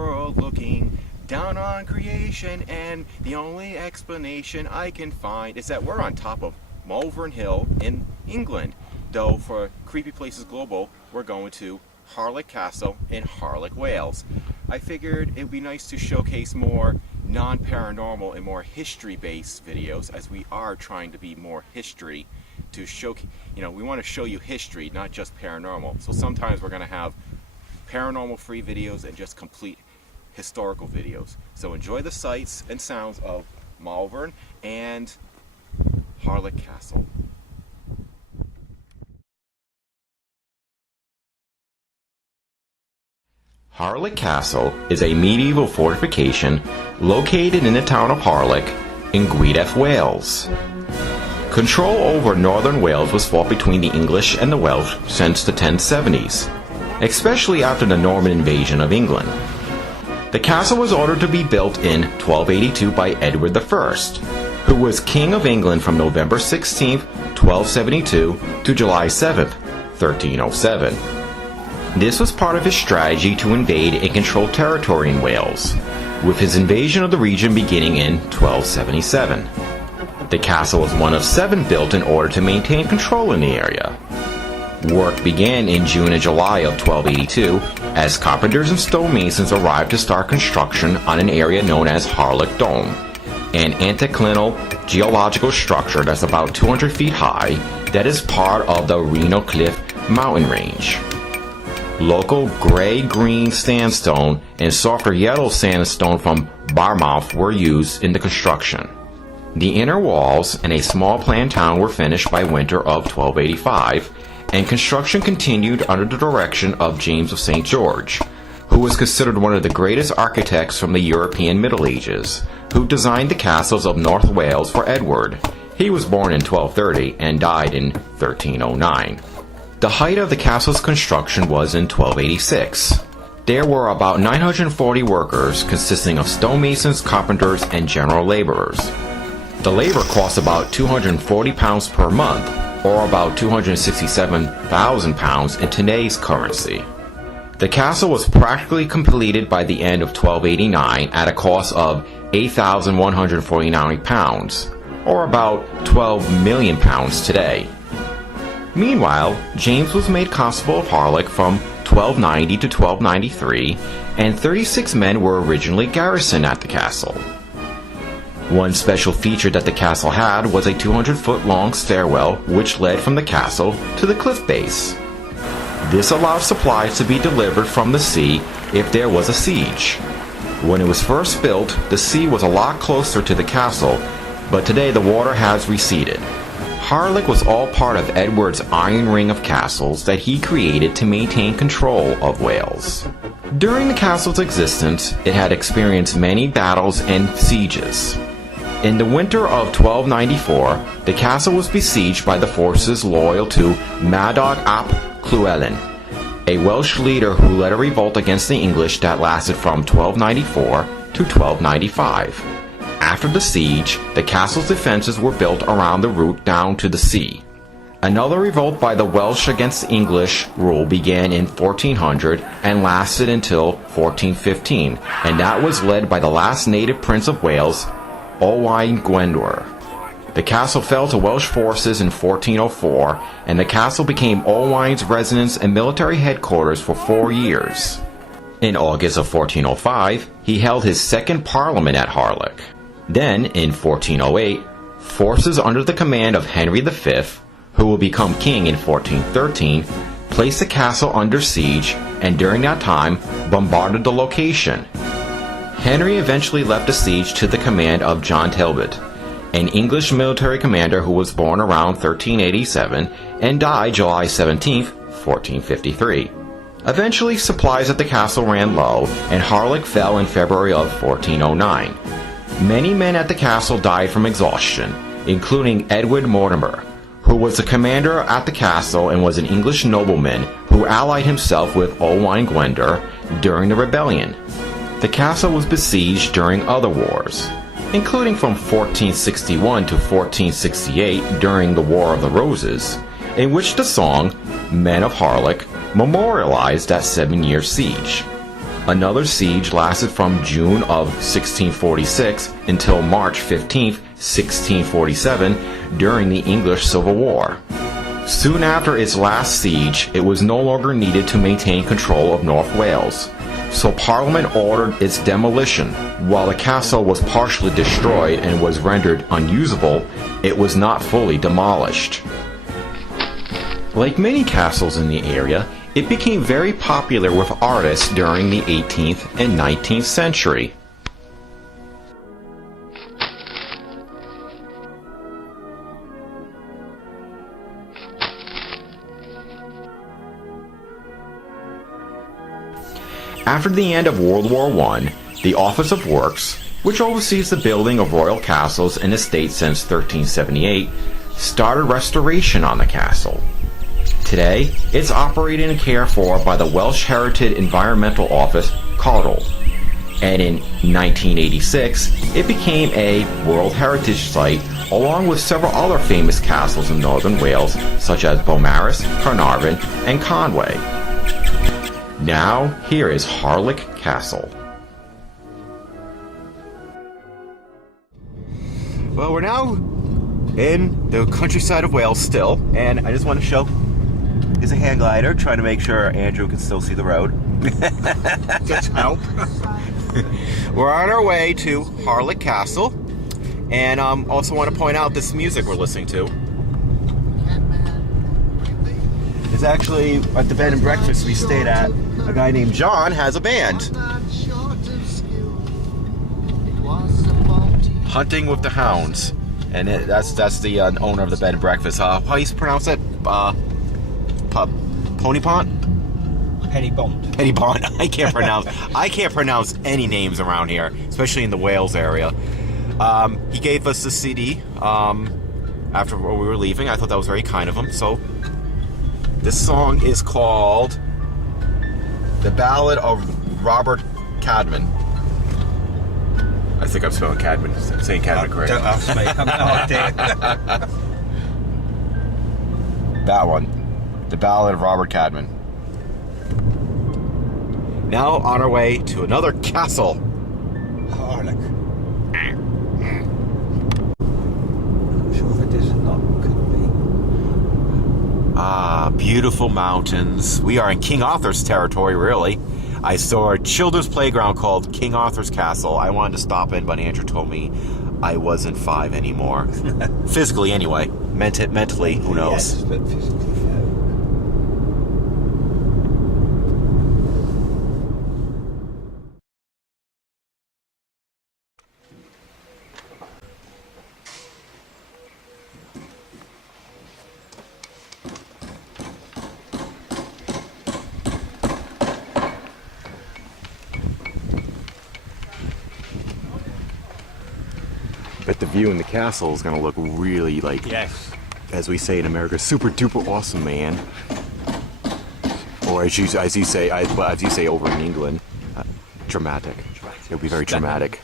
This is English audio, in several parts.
world looking down on creation, and the only explanation I can find is that we're on top of Malvern Hill in England. Though for Creepy Places Global, we're going to Harlech Castle in Harlech, Wales. I figured it would be nice to showcase more non-paranormal and more history-based videos, as we are trying to be more history to show, we want to show you history, not just paranormal. So sometimes we're going to have paranormal free videos and just complete historical videos. So enjoy the sights and sounds of Malvern and Harlech Castle. Harlech Castle is a medieval fortification located in the town of Harlech in GATEHOUSE, Wales. Control over northern Wales was fought between the English and the Welsh since the 1070s, especially after the Norman invasion of England. The castle was ordered to be built in 1282 by Edward I, who was King of England from November 16, 1272 to July 7, 1307. This was part of his strategy to invade and control territory in Wales, with his invasion of the region beginning in 1277. The castle was one of 7 built in order to maintain control in the area. Work began in June and July of 1282 as carpenters and stonemasons arrived to start construction on an area known as Harlech Dome, an anticlinal geological structure that's about 200 feet high that is part of the Reno Cliff mountain range. Local gray-green sandstone and softer yellow sandstone from Barmouth were used in the construction. The inner walls and a small planned town were finished by winter of 1285, and construction continued under the direction of James of St. George, who was considered one of the greatest architects from the European Middle Ages, who designed the castles of North Wales for Edward. He was born in 1230 and died in 1309. The height of the castle's construction was in 1286. There were about 940 workers consisting of stonemasons, carpenters, and general laborers. The labor cost about £240 per month, or about £267,000 in today's currency. The castle was practically completed by the end of 1289 at a cost of £8,149, or about £12 million today. Meanwhile, James was made constable of Harlech from 1290 to 1293, and 36 men were originally garrisoned at the castle. One special feature that the castle had was a 200-foot-long stairwell which led from the castle to the cliff base. This allowed supplies to be delivered from the sea if there was a siege. When it was first built, the sea was a lot closer to the castle, but today the water has receded. Harlech was all part of Edward's iron ring of castles that he created to maintain control of Wales. During the castle's existence, it had experienced many battles and sieges. In the winter of 1294, the castle was besieged by the forces loyal to Madog ap Llywelyn, a Welsh leader who led a revolt against the English that lasted from 1294 to 1295. After the siege, the castle's defenses were built around the route down to the sea. Another revolt by the Welsh against English rule began in 1400 and lasted until 1415, and that was led by the last native prince of Wales, Owaine Glyndwr. The castle fell to Welsh forces in 1404, and the castle became Llywelyn's residence and military headquarters for 4 years. In August of 1405, he held his second parliament at Harlech. Then, in 1408, forces under the command of Henry V, who will become king in 1413, placed the castle under siege, and during that time, bombarded the location. Henry eventually left the siege to the command of John Talbot, an English military commander who was born around 1387 and died July 17, 1453. Eventually, supplies at the castle ran low, and Harlech fell in February of 1409. Many men at the castle died from exhaustion, including Edward Mortimer, who was the commander at the castle and was an English nobleman who allied himself with Owaine Glyndwr during the rebellion. The castle was besieged during other wars, including from 1461 to 1468 during the War of the Roses, in which the song Men of Harlech memorialized that 7-year siege. Another siege lasted from June of 1646 until March 15, 1647, during the English Civil War. Soon after its last siege, it was no longer needed to maintain control of North Wales, so Parliament ordered its demolition. While the castle was partially destroyed and was rendered unusable, it was not fully demolished. Like many castles in the area, it became very popular with artists during the 18th and 19th century. After the end of World War I, the Office of Works, which oversees the building of royal castles and estates since 1378, started restoration on the castle. Today, it's operated and cared for by the Welsh Heritage Environmental Office, GATEHOUSE, and in 1986, it became a World Heritage Site along with several other famous castles in northern Wales, such as Beaumaris, Carnarvon, and Conway. Now, here is Harlech Castle. Well, we're now in the countryside of Wales still, and I just want to show, here's a hang glider, trying to make sure Andrew can still see the road. Just help. We're on our way to Harlech Castle, and also want to point out this music we're listening to. It's actually at the bed and breakfast we stayed at. A guy named John has a band. Hunting with the Hounds, and that's the owner of the bed and breakfast. How do you pronounce it? Pony Pont? Penny Bond. Penny Bond. I can't pronounce any names around here, especially in the Wales area. He gave us the CD after we were leaving. I thought that was very kind of him. So this song is called "The Ballad of Robert Cadman." I think I'm spelling Cadman, saying Cadman correct. Don't ask me. I've no idea. That one. The Ballad of Robert Cadman. Now on our way to another castle. Harlech. I'm sure it is not. Could be. Ah, beautiful mountains. We are in King Arthur's territory, really. I saw a children's playground called King Arthur's Castle. I wanted to stop in, but Andrew told me I wasn't 5 anymore. Physically, anyway. Mentally, who knows? Yes, but physically, no. But the view in the castle is going to look really, like, Yes. as we say in America, super duper awesome, man. Or as you say over in England, dramatic. It'll be very dramatic.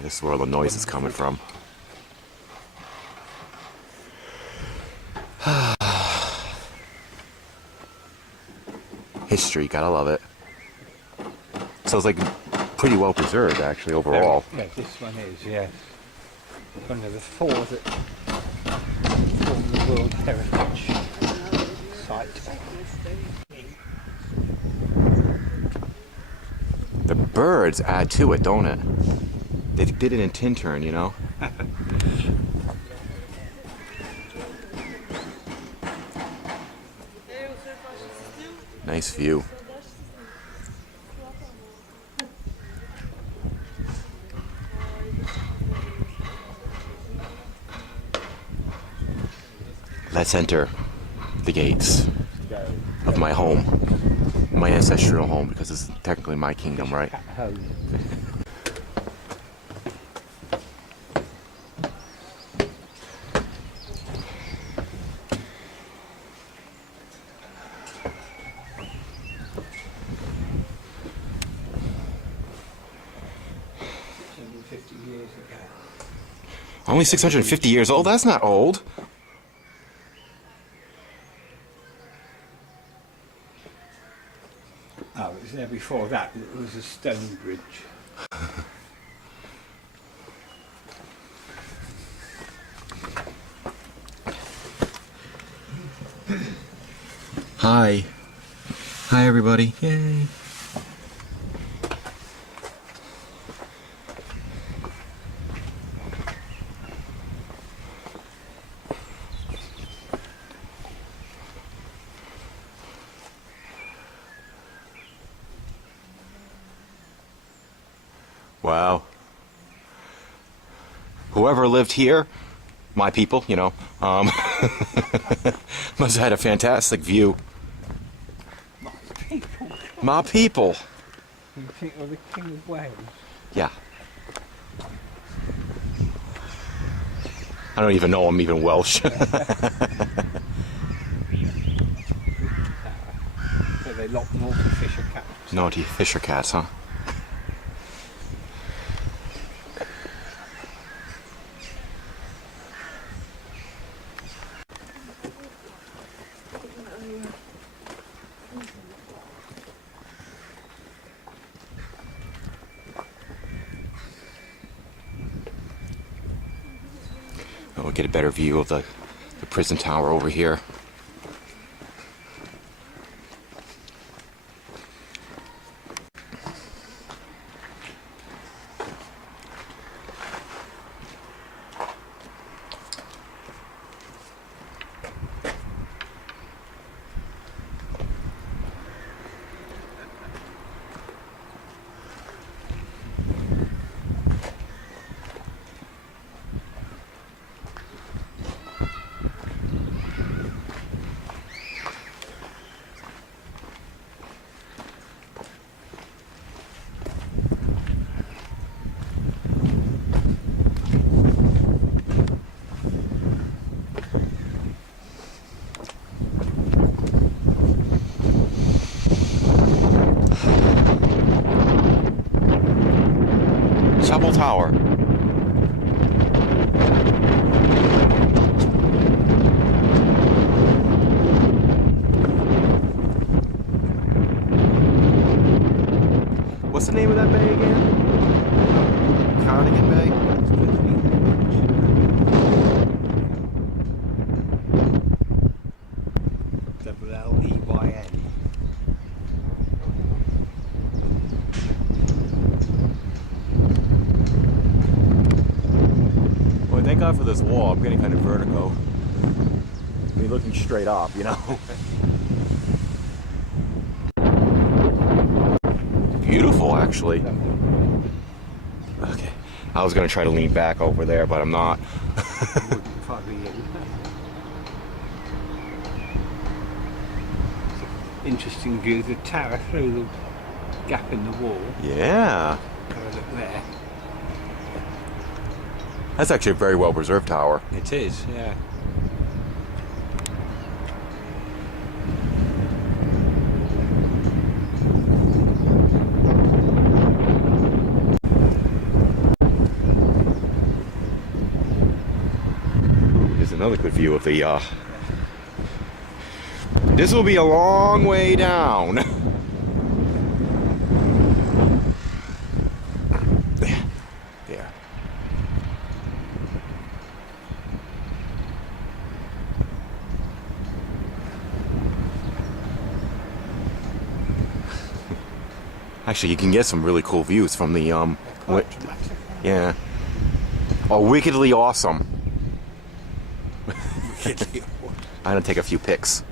This is where all the noise is coming from. History, gotta love it. So it's like pretty well preserved, actually, overall. Yeah, this one is, yes. One of the 4 that form the World Heritage Site. The birds add to it, don't it? They did it in Tintern, you know? Nice view. Let's enter the gates of my home, my ancestral home, because it's technically my kingdom, right? Home. Years ago. Only 650 years old? That's not old. Oh, it was before that it was a stone bridge. Hi. Hi, everybody. Yay. Wow. Whoever lived here, my people, you know, must have had a fantastic view. People. My people. You think of the King of Wales? Yeah. I don't even know I'm even Welsh. So they locked naughty fisher cats. Naughty fisher cats, huh? We'll get a better view of the prison tower over here. Chapel Tower. What's the name of that bay again? Cardigan Bay? Llywelyn. Well, thank God for this wall. I'm getting kind of vertigo. I mean, looking straight up, you know? Beautiful, actually. Okay. I was going to try to lean back over there, but I'm not. Interesting view of the tower through the gap in the wall. Yeah. Have a look there. That's actually a very well preserved tower. It is, yeah. Here's another good view of the, This will be a long way down. There. Actually, you can get some really cool views from the, yeah. Oh, wickedly awesome. I'm gonna take a few pics.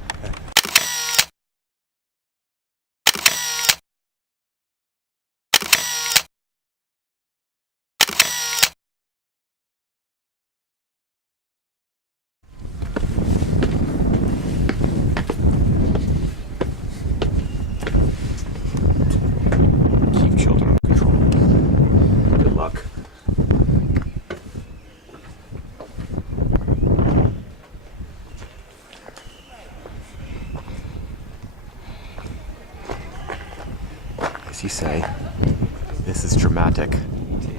Keep children under control. Good luck. As you say, this is dramatic. It is.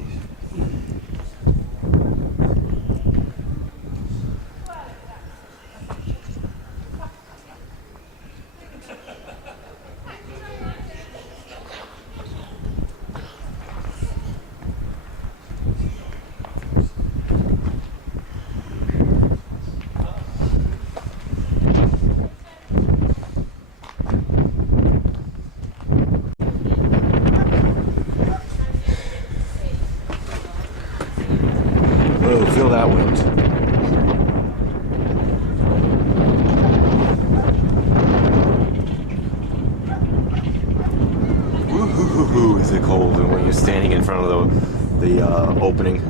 cold when you're standing in front of the opening.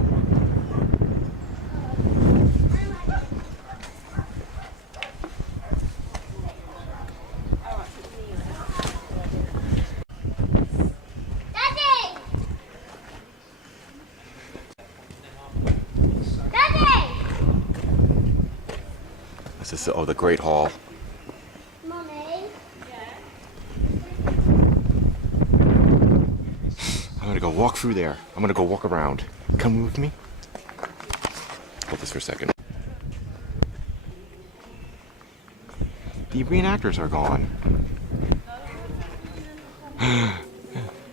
This is the Great Hall. I'm gonna go walk through there. I'm gonna go walk around. Come with me. Hold this for a second. The reenactors are gone.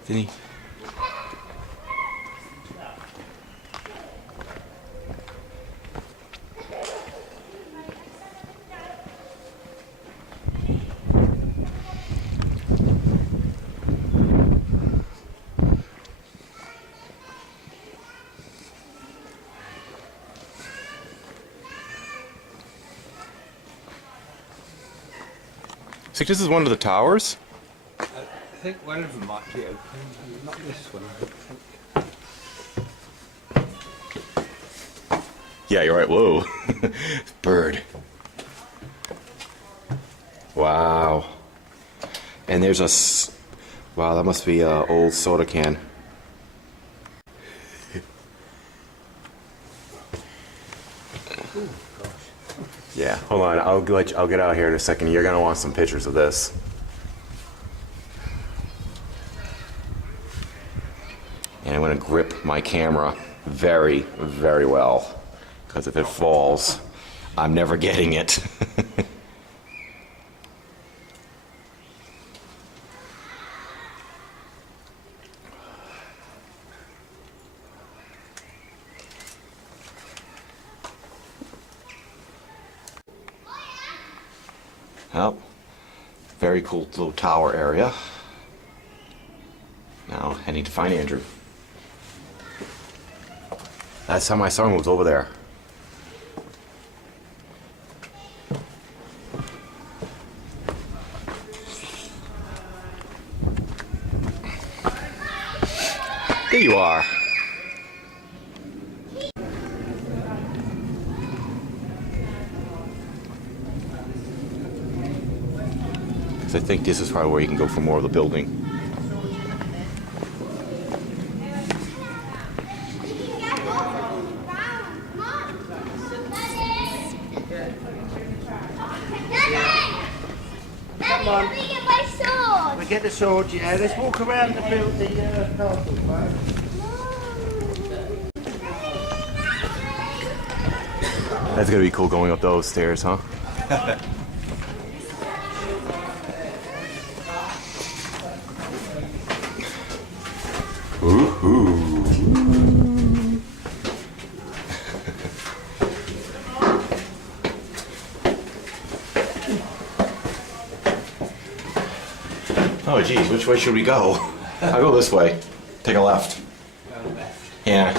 Did he? So this is one of the towers? I think one of them might be open, not this one. Yeah, you're right. Whoa. Bird. Wow. And there's wow, that must be an old soda can. Yeah, hold on. I'll get out here in a second. You're gonna want some pictures of this. And I'm gonna grip my camera very, very well, because if it falls, I'm never getting it. Well, very cool little tower area. Now I need to find Andrew. Last time I saw him was over there. There you are. I think this is probably where you can go for more of the building. Come on. We get my sword. We get the sword, yeah. Let's walk around the building, castle, right? That's gonna be cool going up those stairs, huh? Oh geez, which way should we go? I'll go this way. Take a left. Yeah.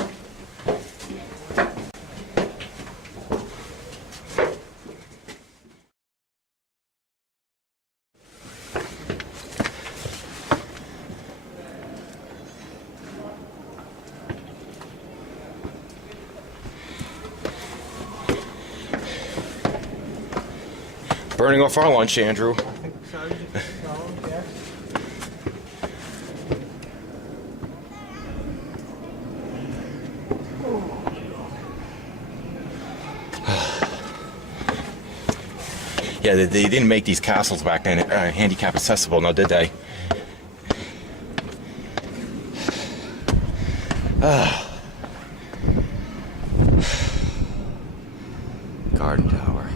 Burning off our lunch, Andrew. Yeah, they didn't make these castles back then handicap accessible, now did they? Garden tower.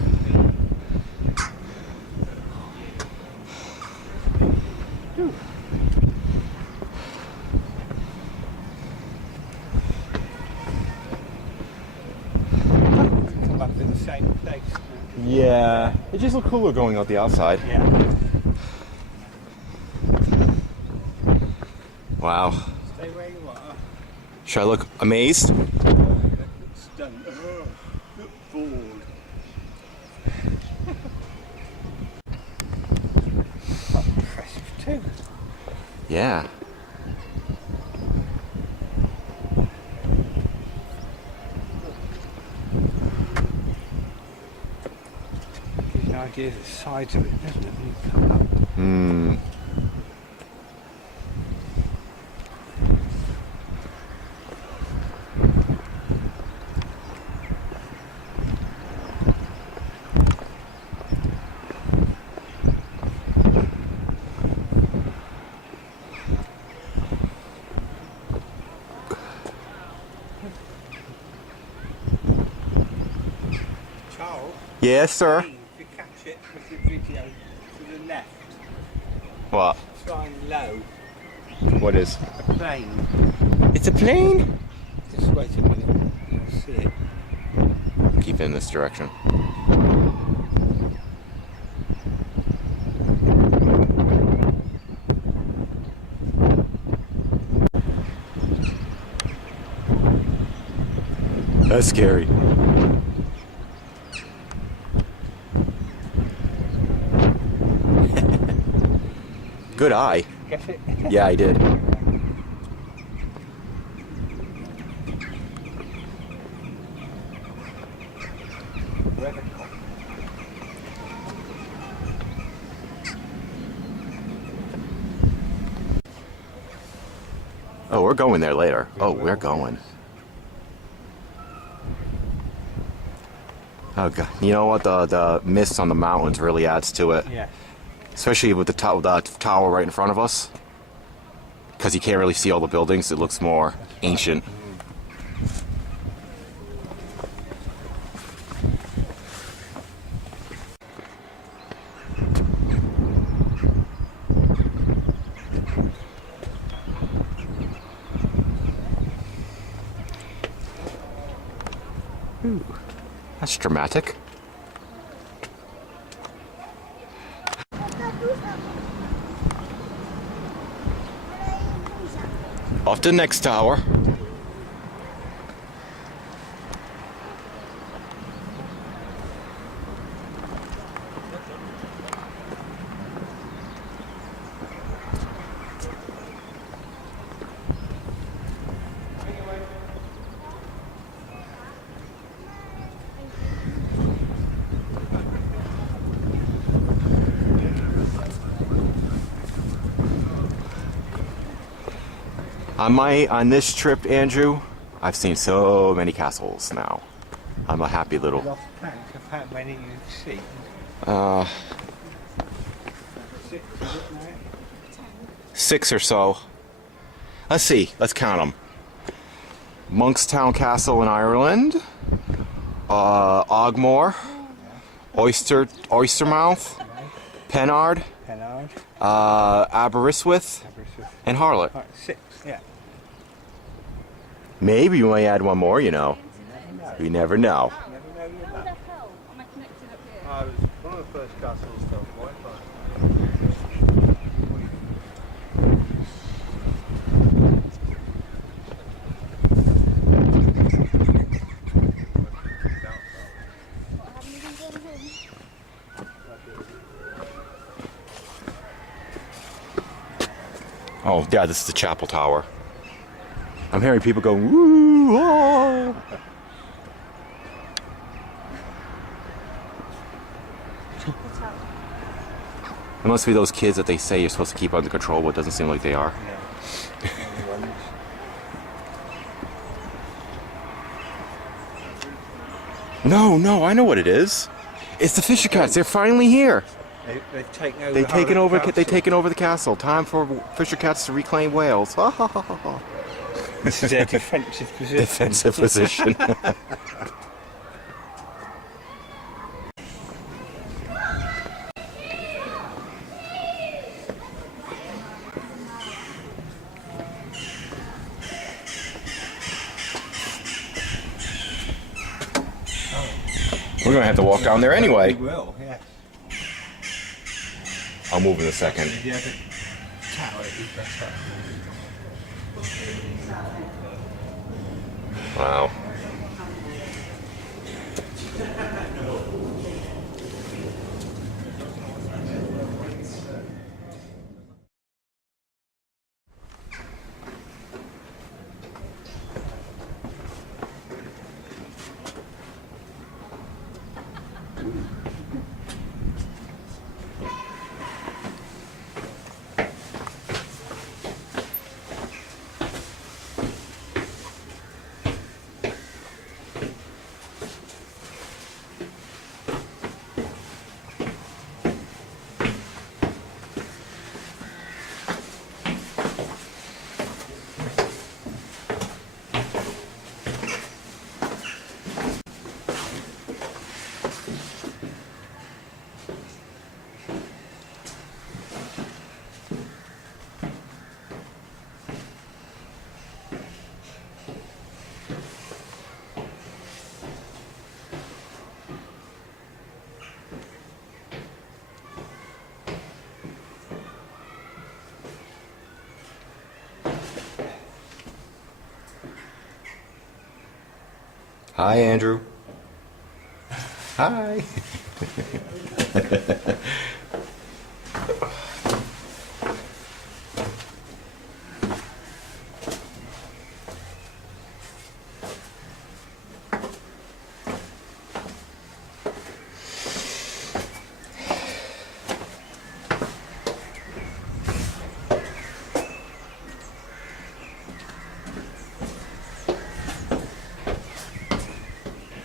Come up in the same place. Yeah, it just looked cooler going out the outside. Yeah. Wow. Stay where you are. Should I look amazed? It's done. Oh, look bored. Quite impressive too. Yeah. idea of the size of it, doesn't it, when you come up? Hmm. Charles, Yes, sir. if you catch it with the video to the left, What? try and low, What is? a plane. It's a plane. Just wait a minute, you'll see it. Keep in this direction. That's scary. Good eye. Get it? Yeah, I did. Oh, we're going there later. Oh, we're going. Oh god, you know what? The mist on the mountains really adds to it, Yes. especially with the tower right in front of us. Because you can't really see all the buildings, it looks more ancient. Ooh, that's dramatic. Off to the next tower. On this trip, Andrew, I've seen so many castles now. I'm a happy little. Lost count of how many you've seen. 6, is it now? 6 or so. Let's see. Let's count them. Monkstown Castle in Ireland, Ogmore, Oystermouth, Pennard, Pennard, Aberystwyth, and Harlech. Right, 6, yeah. Maybe we might add one more, you know. You never know. Never know your luck. Am I connected up here? I was one of the first castles to have Wi-Fi. Oh, yeah, this is the chapel tower. I'm hearing people go, woo, oh. It must be those kids that they say you're supposed to keep under control, but it doesn't seem like they are. No, I know what it is. It's the Fisher Cats. They're finally here. They've taken over. They've taken over. Castle. They've taken over the castle. Time for Fisher Cats to reclaim Wales. This is their defensive position. Defensive position. We're gonna have to walk down there anyway. We will, yes. I'll move in a second. The other tower is better. Wow. Hi, Andrew. Hi.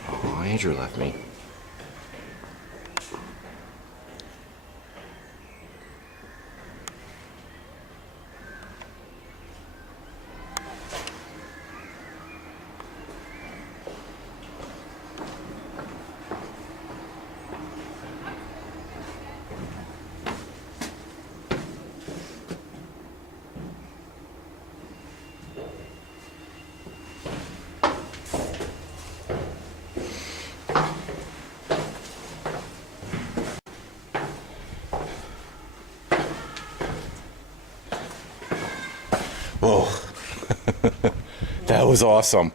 Oh, Andrew left me. Whoa. That was awesome.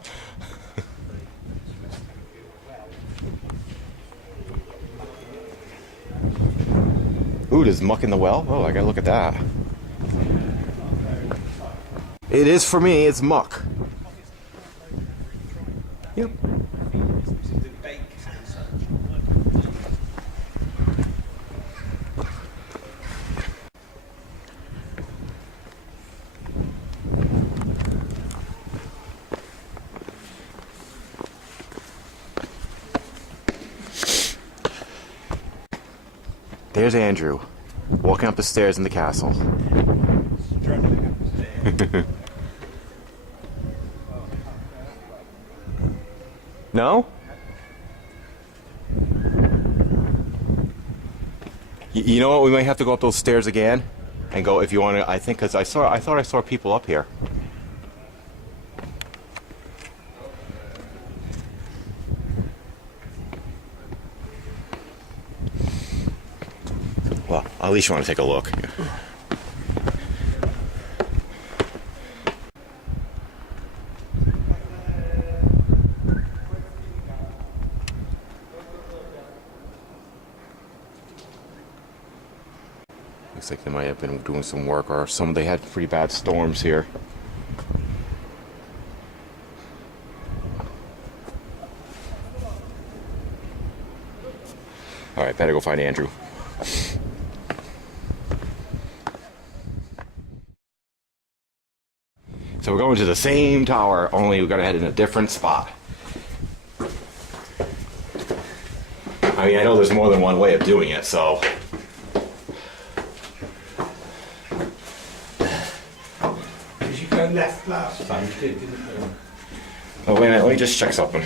Ooh, there's muck in the well? Oh, I gotta look at that. It is for me, it's muck. Yep. There's Andrew, walking up the stairs in the castle. No? You know what? We might have to go up those stairs again, and go if you want to. I think because I thought I saw people up here. Well, at least you want to take a look. Looks like they might have been doing some work, or they had pretty bad storms here. All right, better go find Andrew. So we're going to the same tower, only we gotta head in a different spot. I mean, I know there's more than one way of doing it, so. Did you go left last time? You did, didn't you? Oh, wait a minute, let me just check something.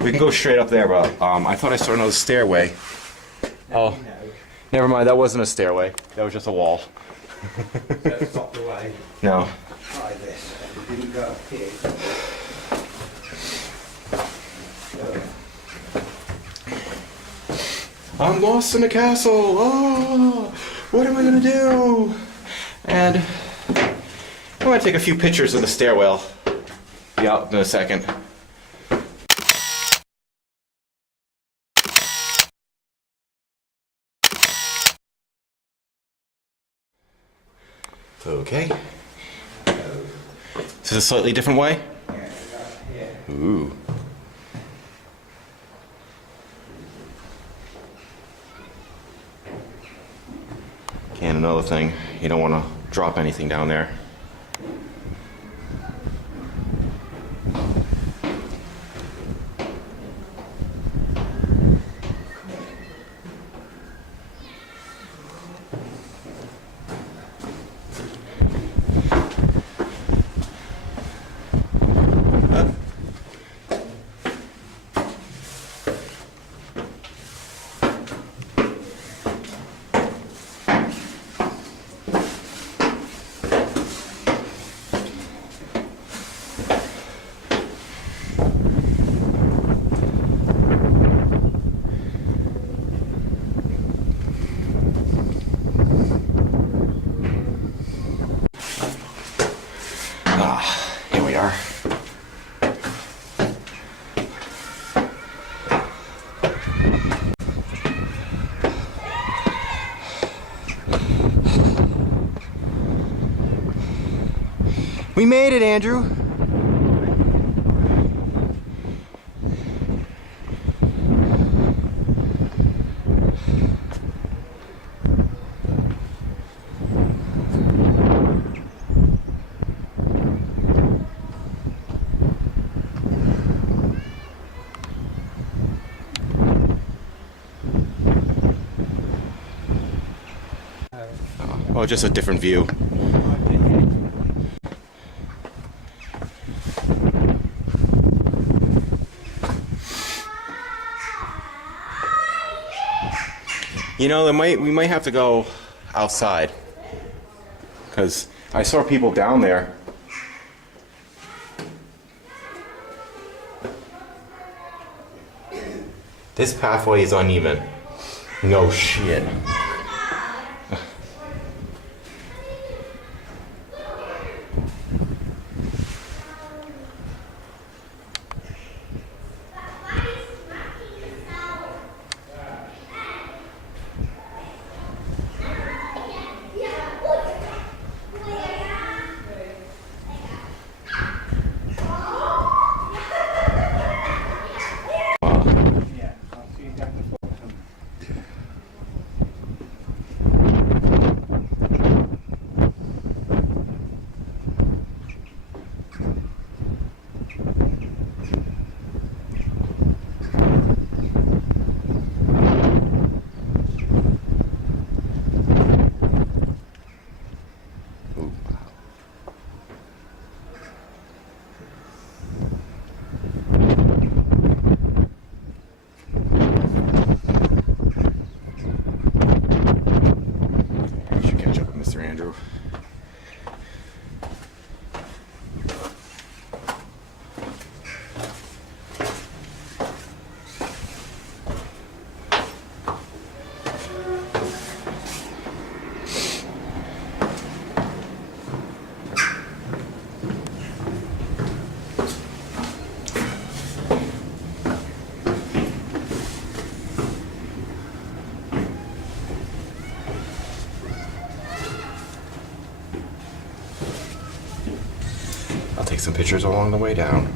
We can go straight up there, but I thought I saw another stairway. Oh, never mind, that wasn't a stairway. That was just a wall. That's not the way. No. Try this. You didn't go up here. I'm lost in the castle. Oh, what am I gonna do? And I'm gonna take a few pictures of the stairwell. Be out in a second. Okay. Is this a slightly different way? Yeah. Ooh. And another thing, you don't want to drop anything down there. We made it, Andrew. Oh, just a different view. You know, we might have to go outside, because I saw people down there. This pathway is uneven. No shit. Andrew. Take some pictures along the way down.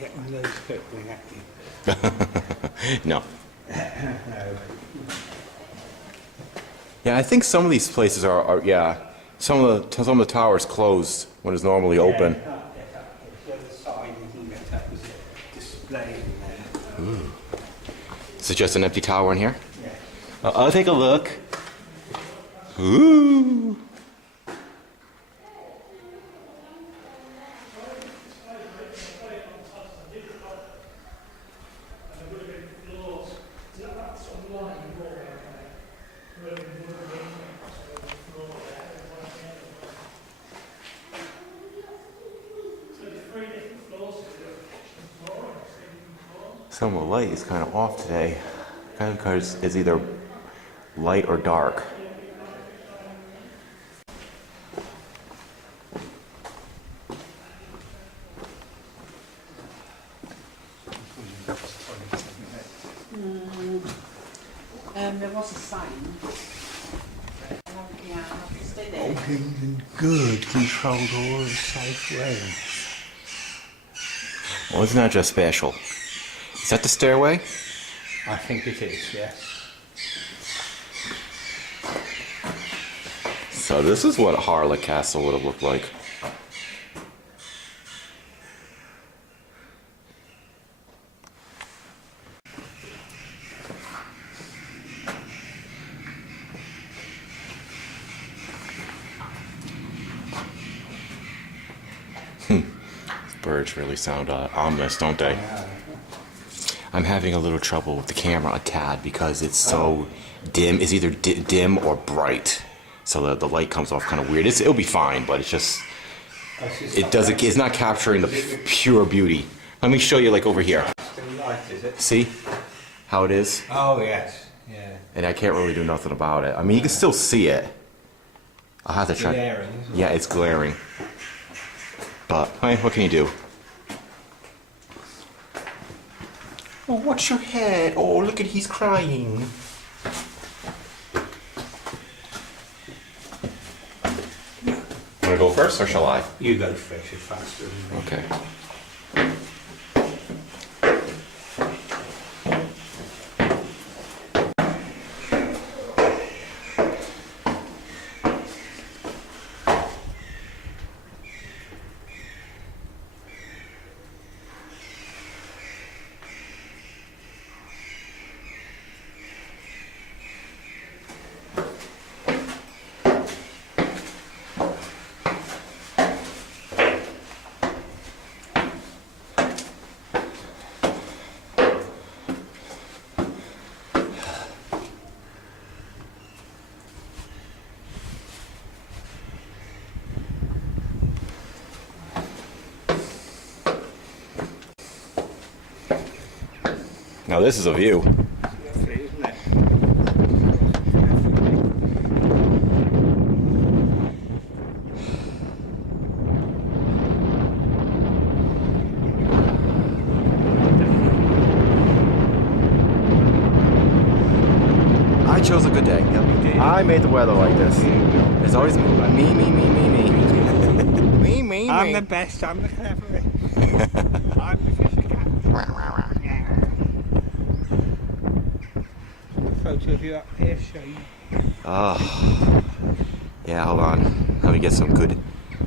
Get one of those circling at you. No. Yeah, I think some of these places are yeah. Some of the towers closed when it's normally open. The other side you can get up with a display in there. Is it just an empty tower in here? Yeah. I'll take a look. Ooh. Some of the light is kind of off today. Kind of because it's either light or dark. There was a sign. Yeah, I have to stay there. Owaine Glyndwr controlled all of South Wales. Well, isn't that just special? Is that the stairway? I think it is, yes. So this is what Harlech Castle would have looked like. Birds really sound ominous, don't they? I'm having a little trouble with the camera a tad because it's so dim. It's either dim or bright, so the light comes off kind of weird. It'll be fine, but it's just it's not capturing the pure beauty. Let me show you, like over here. Still light, is it? See how it is? Oh yes, yeah. And I can't really do nothing about it. I mean, you can still see it. I'll have to try. Glaring, isn't it? Yeah, it's glaring. But hey, what can you do? Oh, what's your head? Oh, look at he's crying. Wanna go first or shall I? You go first, you're faster than me. Okay. Now this is a view. Lovely, isn't it? I chose a good day. Yep. I made the weather like this. It's always me. Me. I'm the best, I'm the cleverest. I'm the fishy cat. Photo of you up here, show you. Oh, yeah, hold on. Let me get some good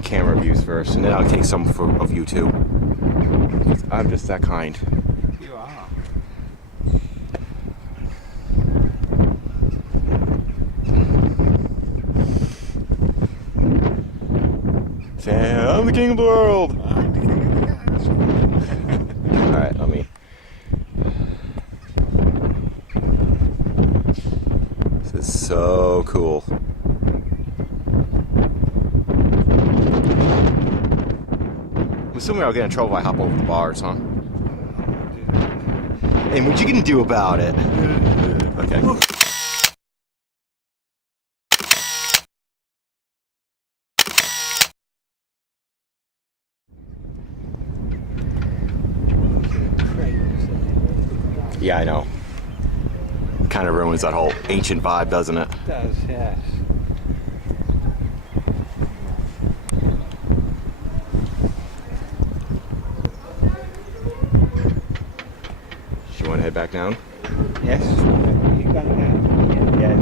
camera views first, and then I'll take some of you too. I'm just that kind. You are. Sam, I'm the king of the world. All right, let me. This is so cool. I'm assuming I'll get in trouble if I hop over the bars, huh? And what you gonna do about it? Okay. Yeah, I know. Kind of ruins that whole ancient vibe, doesn't it? It does, yes. Do you want to head back down? Yes. You got it now? Yes.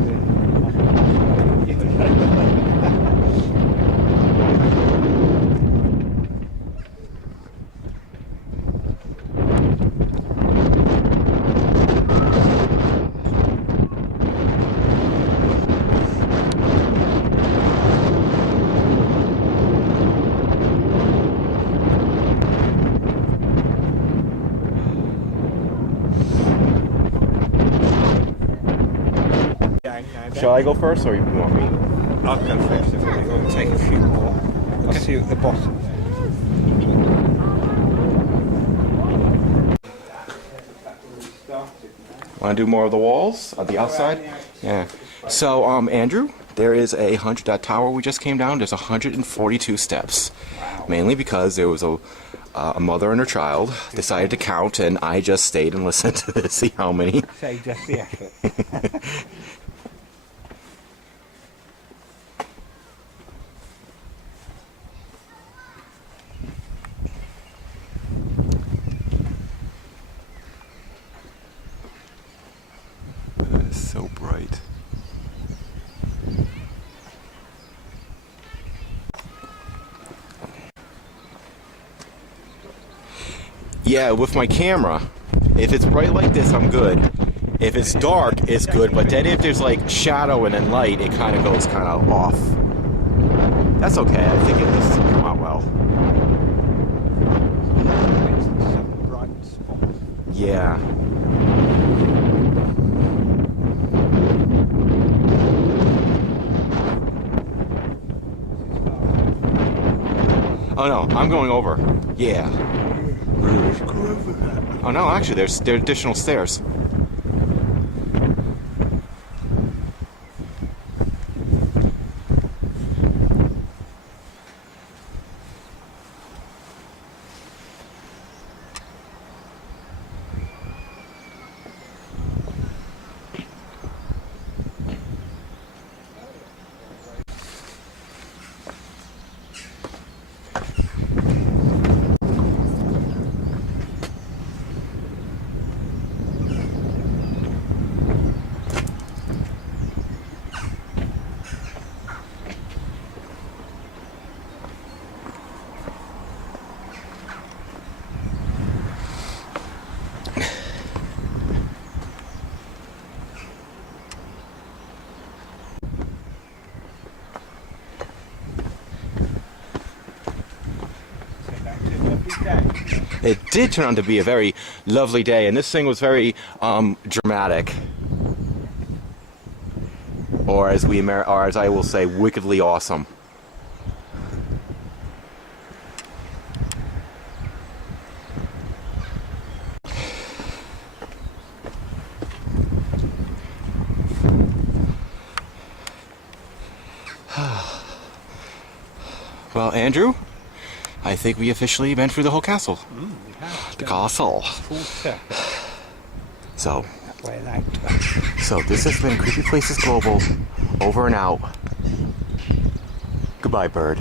Shall I go first, or you want me? I'll go first if we're going to take a few more. I'll see you at the bottom. Want to do more of the walls on the outside? Yeah. So, Andrew, there is that tower we just came down. There's 142 steps, mainly because there was a mother and her child decided to count, and I just stayed and listened to see how many. Saved us the effort. It's so bright. Yeah, with my camera, if it's bright like this, I'm good. If it's dark, it's good, but then if there's like shadow and then light, it kind of goes kind of off. That's okay, I think this will come out well. Some bright spots. Yeah. Oh no, I'm going over. Yeah. Oh no, actually, there are additional stairs. It did turn out to be a very lovely day, and this thing was very dramatic, or as I will say, wickedly awesome. Well, Andrew, I think we officially been through the whole castle. We have The done castle. full circle. So, That way out. so this has been Creepy Places Global, over and out. Goodbye, bird.